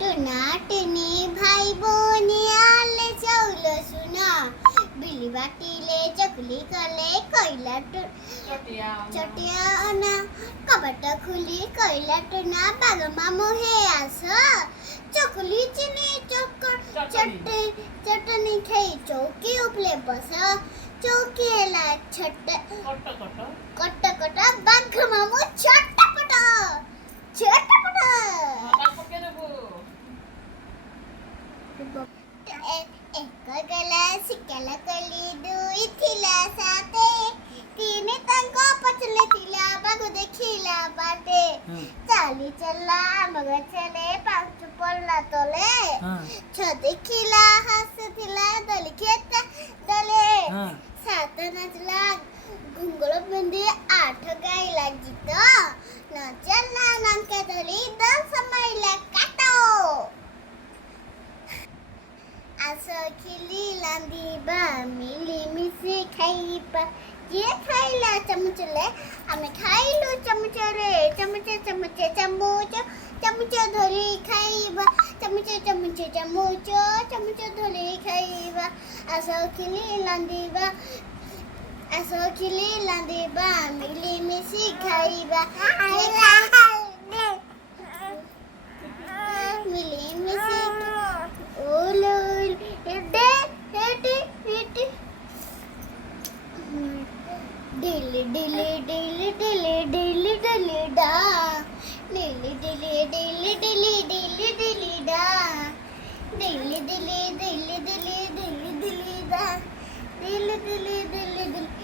टुनाटुनी भाई बोनी आले चौल सुना बिली बाटीले चकली कले कोइला चटिया ना कबाट खुली कोइला टुना बागमा मोहे आस चकली चिनी चक्कर चटनी खाई चौकी उपले बस चौकी ला छट कट कट बागमा मो छटपट एक गला सिकला कली दुई थिला साथे तीन तंको पचले थिला बागु देखिला बाटे चाली चला मग चले पांच पल्ला तले छ देखिला हस थिला दली खेत दले सात नचला घुंगळ बंदी आठ गायला गीत नचला नंके धली दल समयला काटो आसो खिली लांदीबा मिली मिसी खाइबा ये खाइला चमचले आमे खाइलु चमचरे चमचे चमचे चमच धरी खाइबा चमचे चमचे चमच धरी खाइबा आसो खिली लांदीबा मिली मिसी खाइबा मिली मिसी Dilly dilly dilly dilly dilly dilly da dilly dilly dilly dilly dilly dilly da dilly dilly dilly dilly dilly dilly da dilly dilly dilly dilly